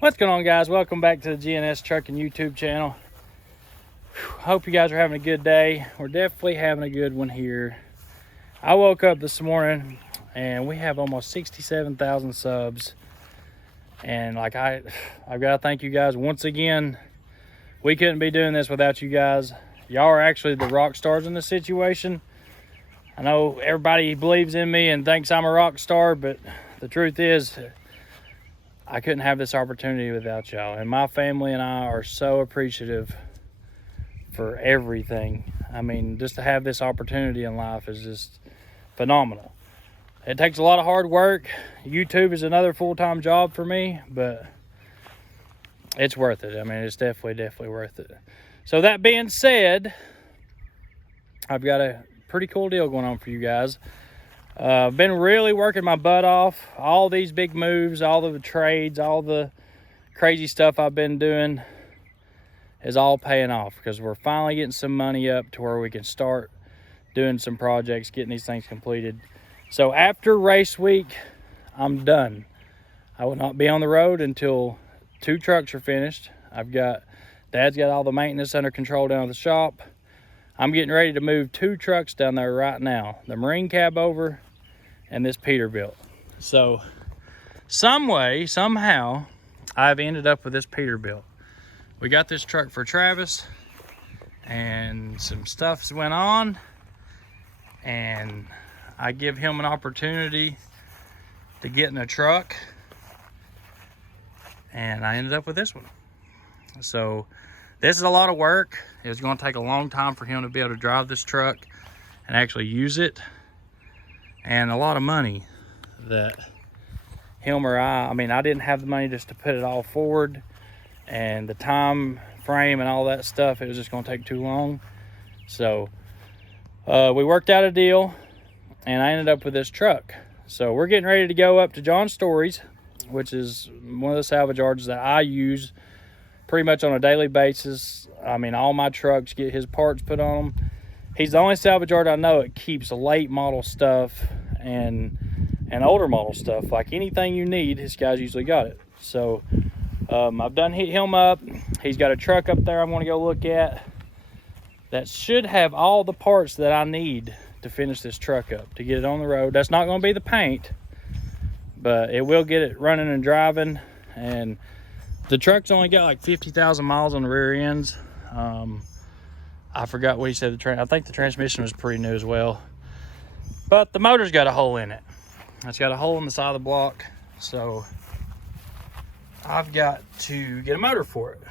What's going on, guys? Welcome back to the GNS Trucking YouTube channel. Hope you guys are having a good day. We're definitely having a good one here. I woke up this morning and we have almost 67,000 subs. And like I've got to thank you guys once again. We couldn't be doing this without you guys. Y'all are actually the rock stars in this situation. I know everybody believes in me and thinks I'm a rock star, but the truth is I couldn't have this opportunity without y'all. And my family and I are so appreciative for everything. I mean, just to have this opportunity in life is just phenomenal. It takes a lot of hard work. YouTube is another full-time job for me, but it's worth it. I mean, it's definitely worth it. So that being said, I've got a pretty cool deal going on for you guys. I've been really working my butt off. All these big moves, all the trades, all the crazy stuff I've been doing is all paying off because we're finally getting some money up to where we can start doing some projects, getting these things completed. So after race week, I'm done. I will not be on the road until 2 trucks are finished. Dad's got all the maintenance under control down at the shop. I'm getting ready to move 2 trucks down there right now. The Marine cab over and this Peterbilt. So some way, somehow, I've ended up with this Peterbilt. We got this truck for Travis and some stuff went on and I give him an opportunity to get in a truck and I ended up with this one. So this is a lot of work. It's going to take a long time for him to be able to drive this truck and actually use it, and a lot of money that him or I mean, I didn't have the money just to put it all forward, and the time frame and all that stuff, it was just going to take too long. So we worked out a deal and I ended up with this truck. So we're getting ready to go up to John Story's, which is one of the salvage yards that I use pretty much on a daily basis. I mean, all my trucks get his parts put on them. He's the only salvage yard I know that keeps late model stuff and older model stuff. Like anything you need, his guys usually got it. So I've done hit him up. He's got a truck up there I'm going to go look at that should have all the parts that I need to finish this truck up, to get it on the road. That's not going to be the paint, but it will get it running and driving. And the truck's only got like 50,000 miles on the rear ends. I forgot what he said. I think the transmission was pretty new as well. But the motor's got a hole in it. It's got a hole in the side of the block. So I've got to get a motor for it.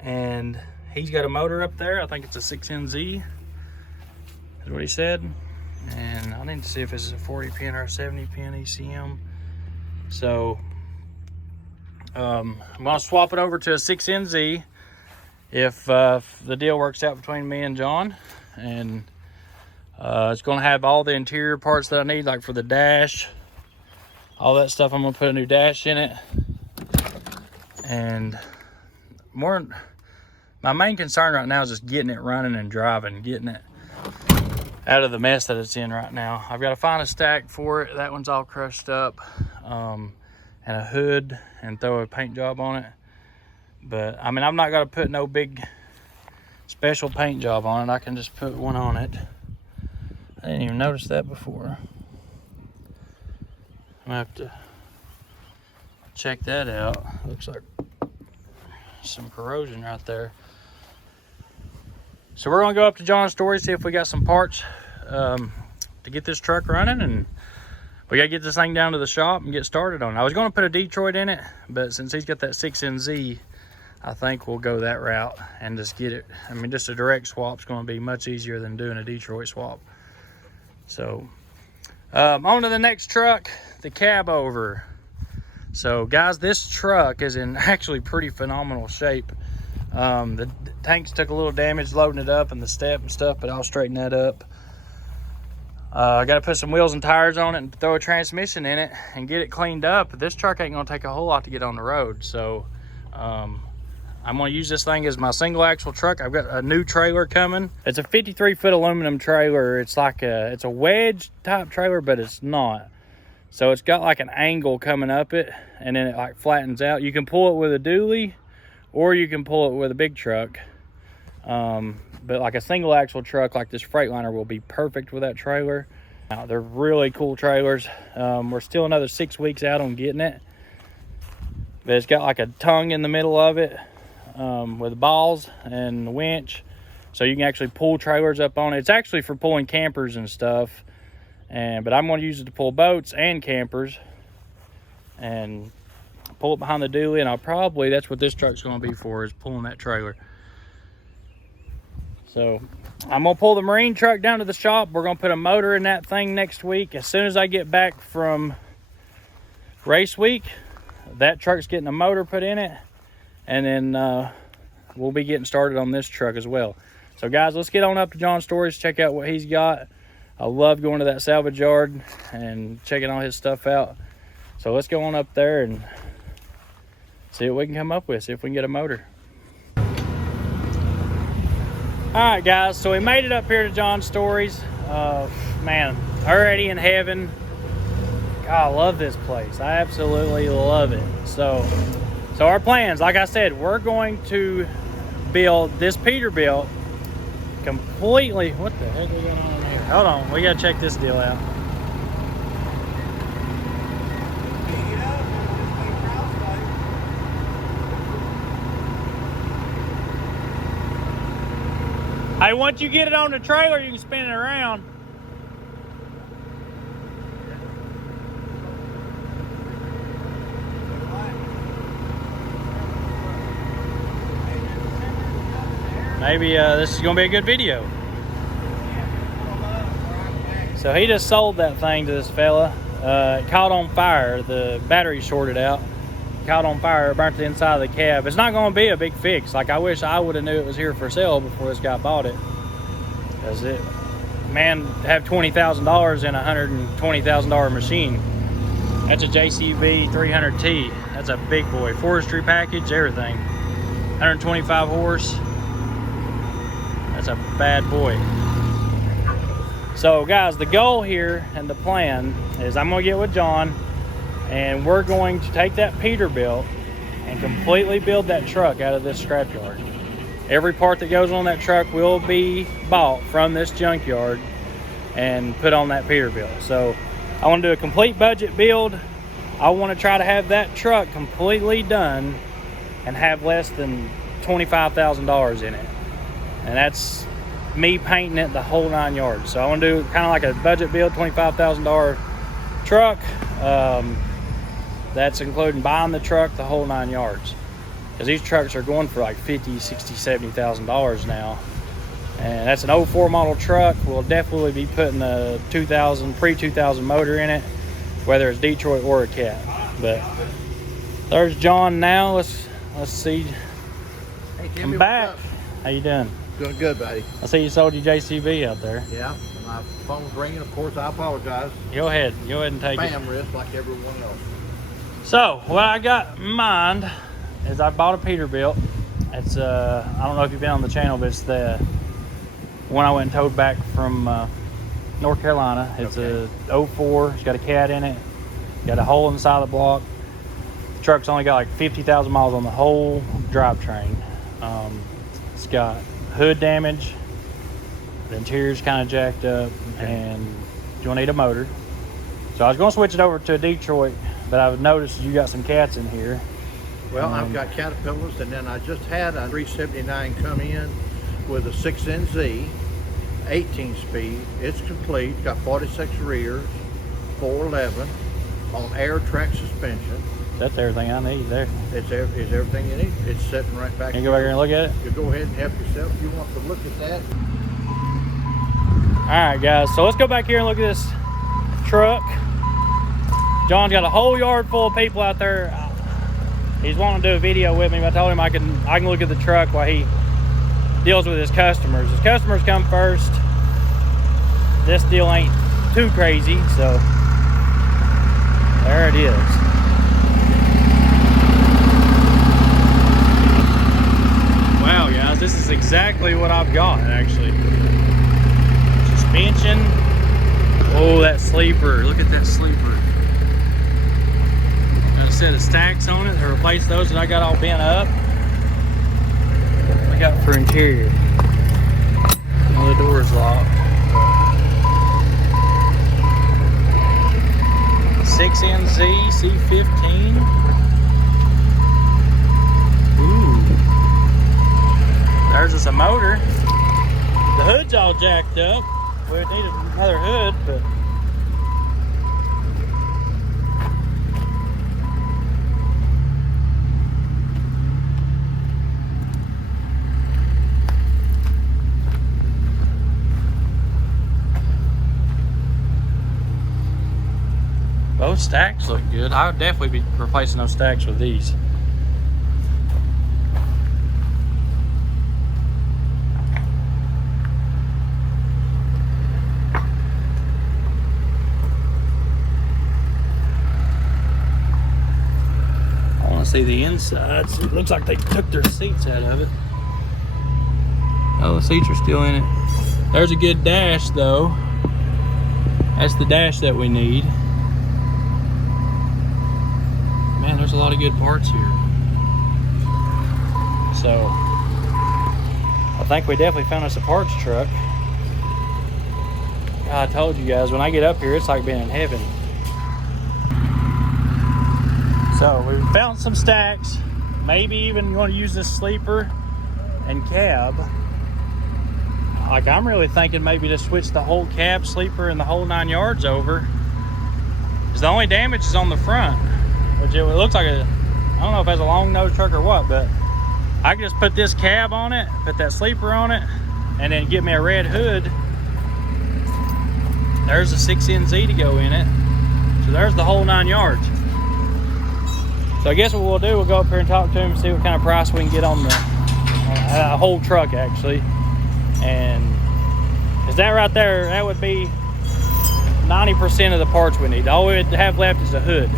And he's got a motor up there. I think it's a 6NZ. Is what he said. And I need to see if it's a 40 pin or a 70 pin ECM. So I'm gonna swap it over to a 6NZ if the deal works out between me and John. And it's gonna have all the interior parts that I need, like for the dash, all that stuff. I'm gonna put a new dash in it. And my main concern right now is just getting it running and driving, getting it out of the mess that it's in right now. I've got to find a stack for it. That one's all crushed up. And a hood and throw a paint job on it. But I mean, I'm not going to put no big special paint job on it. I can just put one on it. I didn't even notice that before. I'm gonna have to check that out. Looks like some corrosion right there. So we're gonna go up to John's Story, see if we got some parts to get this truck running, and we gotta get this thing down to the shop and get started on it. I was gonna put a Detroit in it, but since he's got that 6NZ, I think we'll go that route and just get it. I mean, just a direct swap's gonna be much easier than doing a Detroit swap. So on to the next truck, the cab over. So guys, this truck is in actually pretty phenomenal shape. The tanks took a little damage loading it up and the step and stuff, but I'll straighten that up. I got to put some wheels and tires on it and throw a transmission in it and get it cleaned up. This truck ain't going to take a whole lot to get on the road. So I'm going to use this thing as my single axle truck. I've got a new trailer coming. It's a 53-foot aluminum trailer. It's like it's a wedge type trailer, but it's not. So it's got like an angle coming up it, and then it like flattens out. You can pull it with a dually, or you can pull it with a big truck. But like a single axle truck like this Freightliner will be perfect with that trailer. Now, they're really cool trailers. We're still another 6 weeks out on getting it. But it's got like a tongue in the middle of it with balls and a winch. So you can actually pull trailers up on it. It's actually for pulling campers and stuff. But I'm going to use it to pull boats and campers. And pull it behind the dually. And that's what this truck's going to be for, is pulling that trailer. So I'm going to pull the marine truck down to the shop. We're going to put a motor in that thing next week. As soon as I get back from race week, that truck's getting a motor put in it. And then we'll be getting started on this truck as well. So guys, let's get on up to John's Storage, check out what he's got. I love going to that salvage yard and checking all his stuff out. So let's go on up there and see what we can come up with, see if we can get a motor. Alright guys, so we made it up here to John's Stories. Man, already in heaven. God, I love this place. I absolutely love it. So our plans, like I said, we're going to build this Peterbilt completely. What the heck is going on here? Hold on, we gotta check this deal out. Hey, once you get it on the trailer, you can spin it around. Maybe this is gonna be a good video. So he just sold that thing to this fella. It caught on fire. The battery shorted out. Caught on fire, burnt the inside of the cab. It's not going to be a big fix. Like, I wish I would have knew it was here for sale before this guy bought it. Because it, man, have $20,000 in a $120,000 machine. That's a JCB 300T. That's a big boy. Forestry package, everything. 125 horse. That's a bad boy. So guys, the goal here and the plan is I'm going to get with John, and we're going to take that Peterbilt and completely build that truck out of this scrapyard. Every part that goes on that truck will be bought from this junkyard and put on that Peterbilt. So I want to do a complete budget build. I want to try to have that truck completely done and have less than $25,000 in it. And that's me painting it the whole 9 yards. So I want to do kind of like a budget build, $25,000 truck. That's including buying the truck the whole 9 yards, because these trucks are going for like $50,000, $60,000, $70,000 now. And that's an 04 model truck. We'll definitely be putting a pre-2000 motor in it, whether it's Detroit or a Cat. But there's John now. Let's see. Hey Timmy, I'm back. How you doing? Doing good, buddy. I see you sold your JCB out there. Yeah, my phone's ringing. Of course, I apologize. Go ahead and take it. Spam risk like everyone else. So what I got in mind is I bought a Peterbilt. It's I don't know if you've been on the channel, but it's the one I went and towed back from North Carolina. It's a 04. It's got a Cat in it. Got a hole in the side of the block. The truck's only got like 50,000 miles on the whole drivetrain. It's got hood damage. The interior's kind of jacked up, and you'll need a motor. So I was going to switch it over to a Detroit, but I've noticed you got some Cats in here. Well, I've got Caterpillars, and then I just had a 379 come in with a 6NZ, 18-speed. It's complete. Got 46 rears, 411 on air track suspension. That's everything I need there. It's everything you need. It's sitting right back. Can you go back here and look at it? You go ahead and help yourself if you want to look at that. All right, guys. So let's go back here and look at this truck. John's got a whole yard full of people out there. He's wanting to do a video with me, but I told him I can look at the truck while he deals with his customers. His customers come first. This deal ain't too crazy, so there it is. Wow, guys, this is exactly what I've got, actually. Suspension. Oh, that sleeper. Look at that sleeper. set of stacks on it to replace those that I got all bent up. What we got for interior? Well, the door's locked. 6NZ C15. Ooh. There's just a motor. The hood's all jacked up. We would need another hood, but both stacks look good. I would definitely be replacing those stacks with these. I want to see the insides. It looks like they took their seats out of it. Oh, the seats are still in it. There's a good dash though. That's the dash that we need. Man, there's a lot of good parts here. So, I think we definitely found us a parts truck. God, I told you guys, when I get up here, it's like being in heaven. So, we found some stacks. Maybe even going to use this sleeper and cab. Like, I'm really thinking maybe to switch the whole cab, sleeper, and the whole 9 yards over. Because the only damage is on the front. Which it looks like I don't know if it's a long nose truck or what, but I can just put this cab on it, put that sleeper on it, and then get me a red hood. There's a 6NZ to go in it. So there's the whole 9 yards. So I guess what we'll do, we'll go up here and talk to him, see what kind of price we can get on the whole truck actually. And is that right there, that would be 90% of the parts we need. All we would have left is a hood.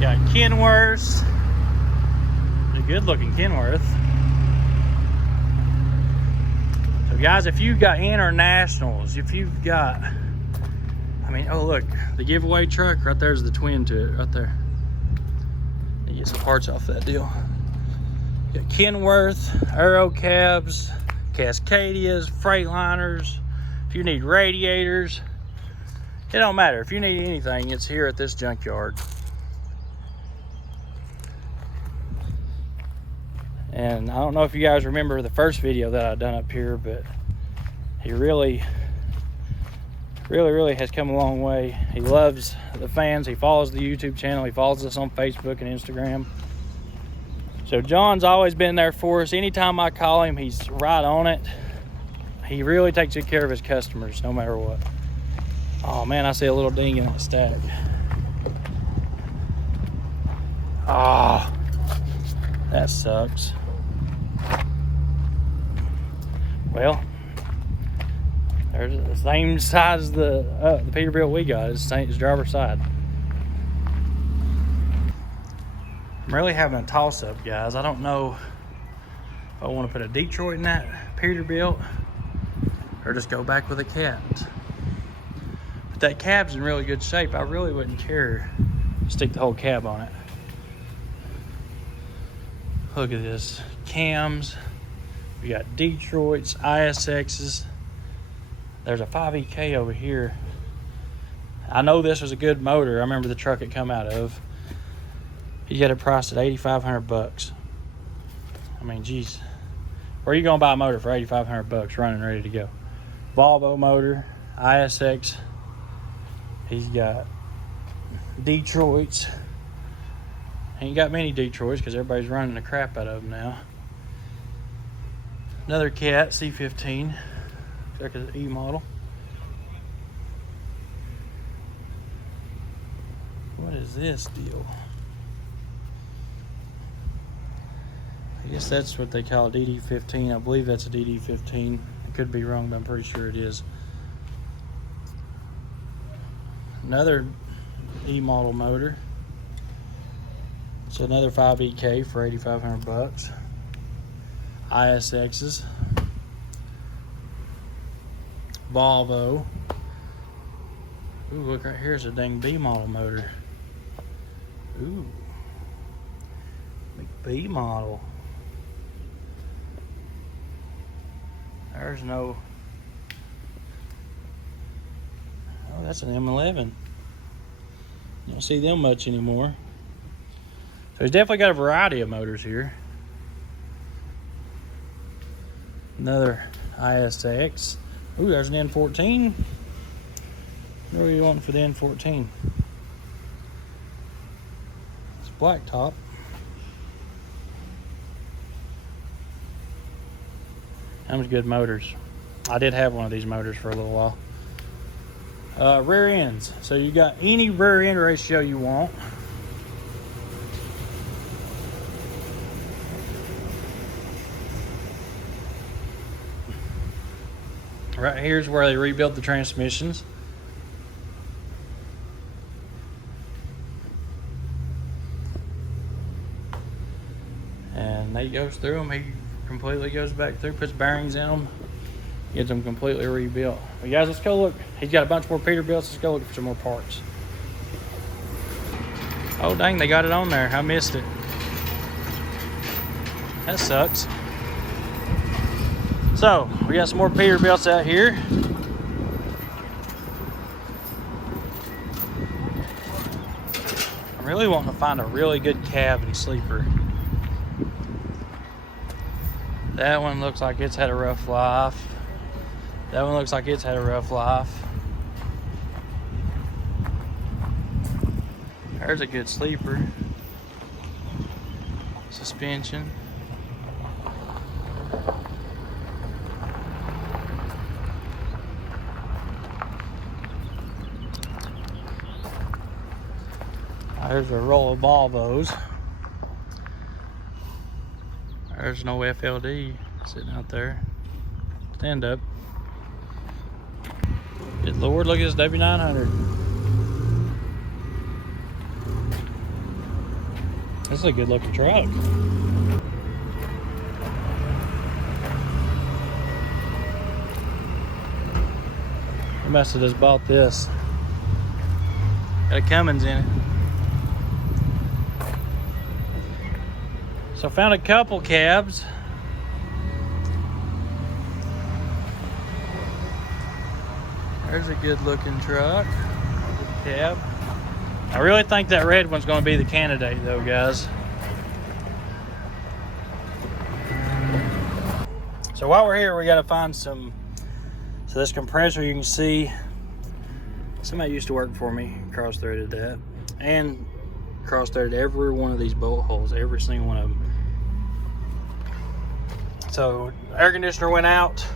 Got Kenworth, a good looking Kenworth. So guys, if you've got internationals, if you've got, I mean, oh look, the giveaway truck, right there's the twin to it, right there. You get some parts off that deal. Got Kenworth, Aero cabs, Cascadias, Freightliners. If you need radiators, it don't matter. If you need anything, it's here at this junkyard. And I don't know if you guys remember the first video that I done up here, but he really has come a long way. He loves the fans. He follows the YouTube channel. He follows us on Facebook and Instagram. So John's always been there for us. Anytime I call him, he's right on it. He really takes good care of his customers, no matter what. Oh man, I see a little ding in that stack. Ah, oh, that sucks. Well, there's the same size as the Peterbilt we got. It's driver's side. I'm really having a toss-up, guys. I don't know if I want to put a Detroit in that Peterbilt or just go back with a cab. But that cab's in really good shape. I really wouldn't care to stick the whole cab on it. Look at this. Cams. We got Detroits, ISXs. There's a 5EK over here. I know this was a good motor. I remember the truck it come out of. He got it priced at $8,500. I mean, geez. Where are you gonna buy a motor for $8,500 running ready to go? Volvo motor, ISX. He's got Detroits. Ain't got many Detroits because everybody's running the crap out of them now. Another Cat C15. Check the E model. What is this deal? I guess that's what they call a DD15. I believe that's a DD15. I could be wrong, but I'm pretty sure it is. Another E model motor. It's another 5EK for $8,500. ISXs. Volvo. Ooh, look right here's a dang B model motor. Ooh. Big B model. There's no... Oh, that's an M11. You don't see them much anymore. So he's definitely got a variety of motors here. Another ISX. Ooh, there's an N14. What are you wanting for the N14? It's black top. Them's good motors. I did have one of these motors for a little while. Rear ends. So you got any rear end ratio you want. Right here's where they rebuilt the transmissions. And Nate goes through them. He completely goes back through, puts bearings in them, gets them completely rebuilt. But guys, let's go look. He's got a bunch more Peterbilts. Let's go look for some more parts. Oh dang, they got it on there. I missed it. That sucks. So we got some more Peterbilts out here. I'm really wanting to find a really good cab and sleeper. That one looks like it's had a rough life. That one looks like it's had a rough life. There's a good sleeper. Suspension. There's a roll of Volvos. There's no FLD sitting out there. Stand up. Good Lord, look at this W900. This is a good looking truck. I must have just bought this. Got a Cummins in it. So I found a couple cabs. There's a good looking truck. Good cab. I really think that red one's going to be the candidate though, guys. So while we're here, we got to find some. So this compressor, you can see somebody used to work for me, cross-threaded that, and cross-threaded every one of these bolt holes, every single one of them. So air conditioner went out.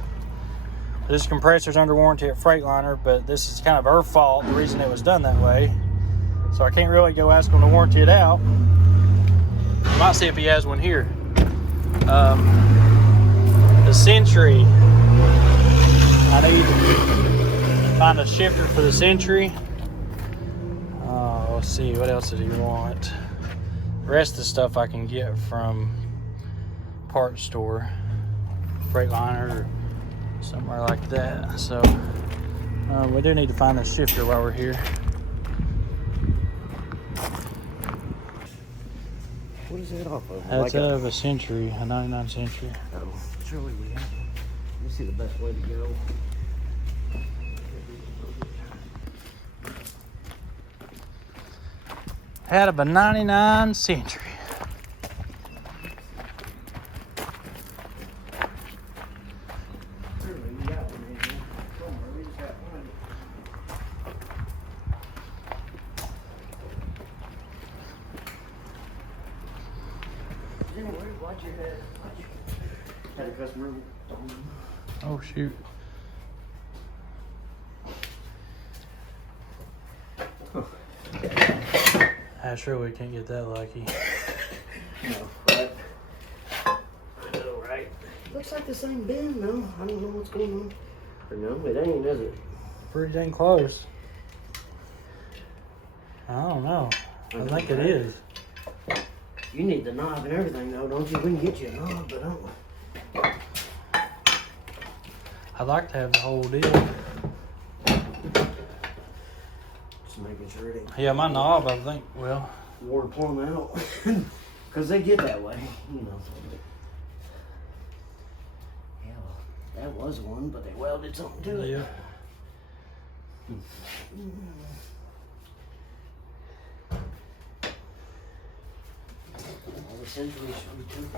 This compressor's under warranty at Freightliner, but this is kind of her fault, the reason it was done that way. So I can't really go ask him to warranty it out. You might see if he has one here. The Sentry. I need to find a shifter for the Sentry. Let's see, what else did he want? The rest of the stuff I can get from parts store, Freightliner, or somewhere like that. So we do need to find a shifter while we're here. What is that off of? That's out of a Century, a 99 Century. Oh, surely we have. Let me see the best way to go. Out of a 99 Century. Surely we got one in here. Somewhere we just got one. Anyway, watch your head. Had a customer. Oh shoot. I sure we can't get that lucky. No, right? I know, right? Looks like the same bin, though. I don't know what's going on. Or no, it ain't, is it? Pretty dang close. I don't know. I think it is. You need the knob and everything, though, don't you? We can get you a knob, but I don't. I'd like to have the whole deal. Just making sure it ain't. Yeah, my knob, I think, well, wore plumb out. Because they get that way, you know. Yeah, well, that was one, but they welded something to it. Yeah. All the centuries we took.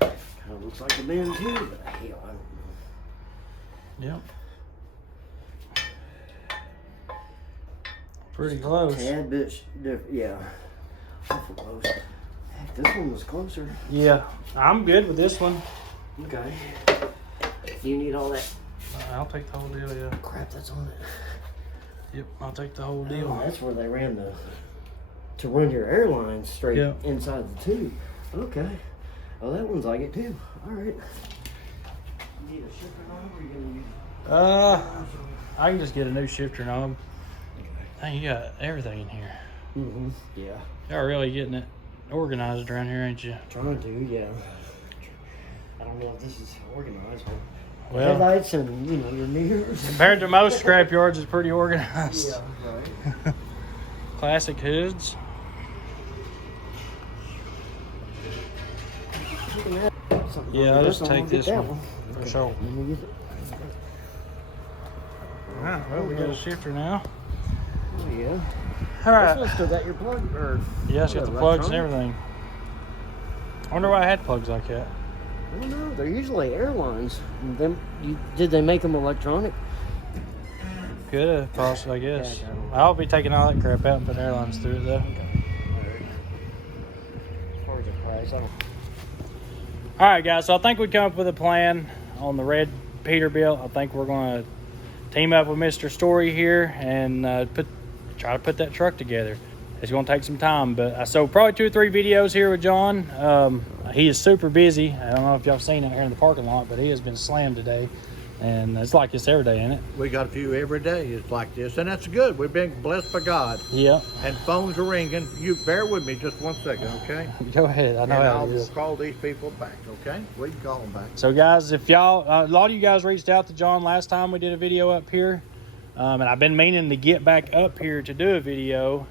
Kind of looks like a bin too, but hell, I don't know. Yep. Pretty close. Tad bit yeah. Awful close. Heck, this one was closer. Yeah, I'm good with this one. Okay. You need all that I'll take the whole deal, yeah. crap that's on it. Yep, I'll take the whole Oh, deal. that's where they ran to run your airline straight Yeah. inside the tube. Okay. Oh, that one's like it too. All right. You need a shifter knob or you gonna use? I can just get a new shifter knob. Dang, you got everything in here. Mm-hmm. Yeah. Y'all really getting it organized around here, ain't you? Trying to, yeah. I don't know if this is organized, but Well, headlights and your mirrors. compared to most scrap yards, it's pretty organized. Yeah, right. Classic hoods. Yeah, I'll just take this one. For sure. Let me get it. Alright, well, we got a shifter now. Oh, yeah. This Alright. one still got your plug, or Yeah, it's got the plugs and electronic? everything. I wonder why I had plugs like that. I don't know. They're usually airlines. Did they make them electronic? Could have, possibly, I guess. Yeah, I don't know. I'll be taking all that crap out and putting airlines through it, though. As far as the price, I don't. Alright, guys, so I think we come up with a plan on the red Peterbilt. I think we're going to team up with Mr. Story here and try to put that truck together. It's going to take some time, but so probably 2 or 3 videos here with John. He is super busy. I don't know if y'all seen out here in the parking lot, but he has been slammed today, and it's like this every day, ain't it? We got a few every day. It's like this, and that's good. We've been blessed by God. Yeah. And phones are ringing. You bear with me just 1 second, okay? Go ahead. I know And how I it will is. call these people back, okay? We can call them back. So, guys, if y'all, a lot of you guys reached out to John last time we did a video up here, and I've been meaning to get back up here to do a video.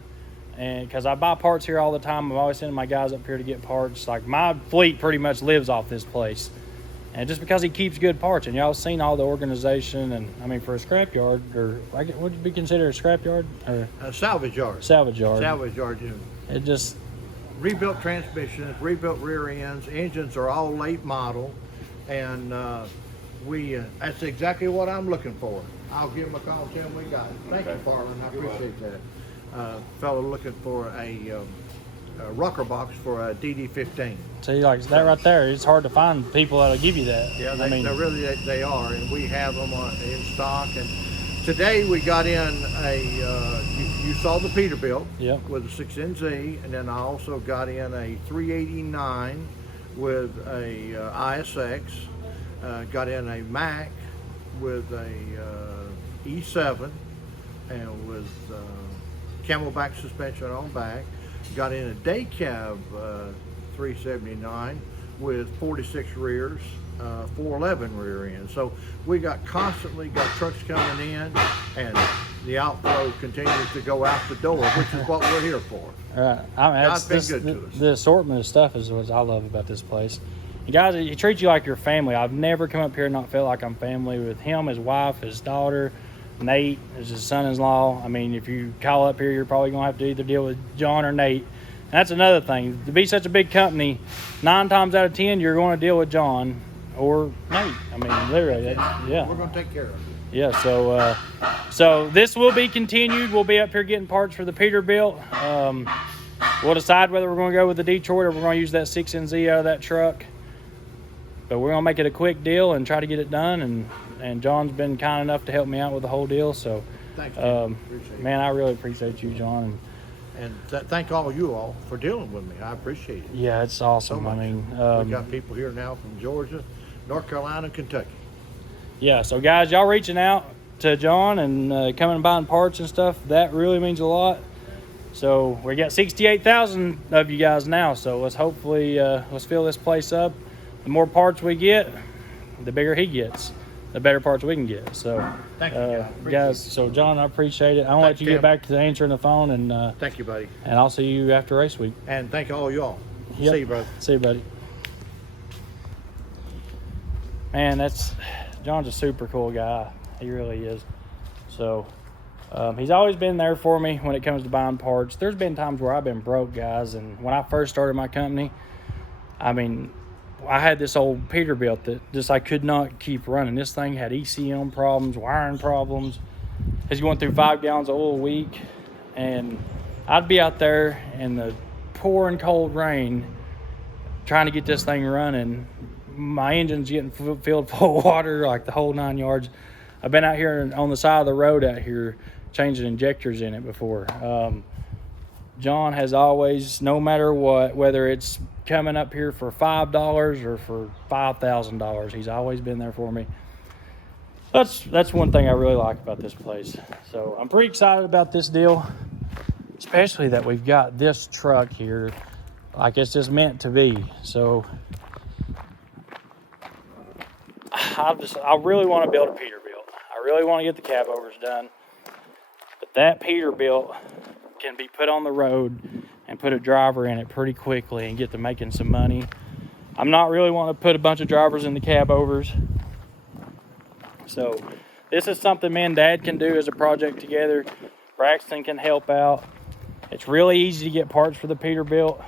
And because I buy parts here all the time, I'm always sending my guys up here to get parts. Like, my fleet pretty much lives off this place, and just because he keeps good parts, and y'all seen all the organization, and I mean, for a scrap yard, or would you be considered a scrap yard or Salvage yard. salvage yard? Salvage yard, you know. It just, Rebuilt transmissions, rebuilt rear ends, engines are all late model, and that's exactly what I'm looking for. I'll give him a call, tell him we got it. Thank you, Farland, I appreciate that. Fellow looking for a rocker box for a DD15. see, like that right there, it's hard to find people that'll give you that. Yeah, I mean, they are, and we have them in stock. And today we got in you saw the Peterbilt Yep. with a 6NZ, and then I also got in a 389 with a ISX. Got in a Mac with a E7 and with Camelback suspension on back. Got in a day cab 379 with 46 rears, 411 rear end. So we constantly got trucks coming in, and the outflow continues to go out the door, which is what we're here for. right. I mean, God's been good to us. The assortment of stuff is what I love about this place. And guys, he treats you like your family. I've never come up here and not felt like I'm family with him, his wife, his daughter. Nate is his son-in-law. I mean, if you call up here, you're probably going to have to either deal with John or Nate. And that's another thing. To be such a big company, 9 times out of 10, you're going to deal with John or Nate. I mean, literally, yeah. We're going to take care of it. Yeah, so this will be continued. We'll be up here getting parts for the Peterbilt. We'll decide whether we're going to go with the Detroit or we're going to use that 6NZ out of that truck. But we're going to make it a quick deal and try to get it done. And John's been kind enough to help me out with the whole deal. So, Thank you. Appreciate it. man, I really appreciate you, John. And thank all you all for dealing with me. I appreciate it. Yeah, it's So awesome. much. I mean, We got people here now from Georgia, North Carolina, and Kentucky. yeah, so guys, y'all reaching out to John and coming and buying parts and stuff, that really means a lot. So we got 68,000 of you guys now. So let's hopefully let's fill this place up. The more parts we get, the bigger he gets, the better parts we can get. So Thank you, guys. So John, I appreciate it. I'll let you get back to answering the phone, and thank you, buddy. And I'll see you after race week. And thank all y'all. Yep. See you, brother. See you, buddy. Man, John's a super cool guy. He really is. So he's always been there for me when it comes to buying parts. There's been times where I've been broke, guys, and when I first started my company, I mean, I had this old Peterbilt that just I could not keep running. This thing had ECM problems, wiring problems. It's going through 5 gallons of oil a week, and I'd be out there in the pouring cold rain trying to get this thing running. My engine's getting filled full of water, like the whole 9 yards. I've been out here on the side of the road out here changing injectors in it before. John has always, no matter what, whether it's coming up here for $5 or for $5,000, he's always been there for me. That's one thing I really like about this place. So I'm pretty excited about this deal, especially that we've got this truck here like it's just meant to be. So I really want to build a Peterbilt. I really want to get the cab overs done, but that Peterbilt can be put on the road and put a driver in it pretty quickly and get to making some money. I'm not really wanting to put a bunch of drivers in the cab overs. So this is something me and Dad can do as a project together. Braxton can help out. It's really easy to get parts for the Peterbilt.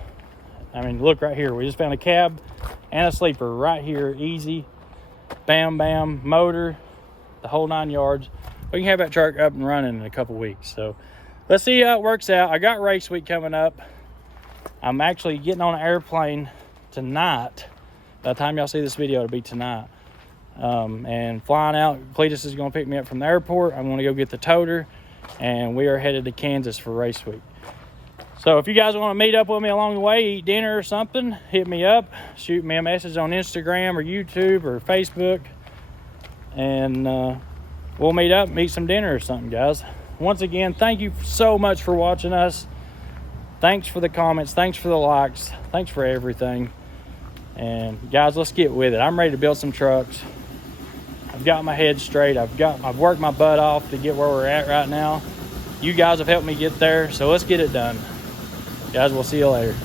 I mean, look right here. We just found a cab and a sleeper right here. Easy. Bam, bam. Motor. The whole 9 yards. We can have that truck up and running in a couple weeks. So let's see how it works out. I got race week coming up. I'm actually getting on an airplane tonight. By the time y'all see this video, it'll be tonight. And flying out, Cletus is going to pick me up from the airport. I'm going to go get the toter, and we are headed to Kansas for race week. So if you guys want to meet up with me along the way, eat dinner or something, hit me up, shoot me a message on Instagram or YouTube or Facebook, and we'll meet up, eat some dinner or something, guys. Once again, thank you so much for watching us. Thanks for the comments, thanks for the likes, thanks for everything. And guys, let's get with it. I'm ready to build some trucks. I've got my head straight. I've worked my butt off to get where we're at right now. You guys have helped me get there, so let's get it done. Guys, we'll see you later.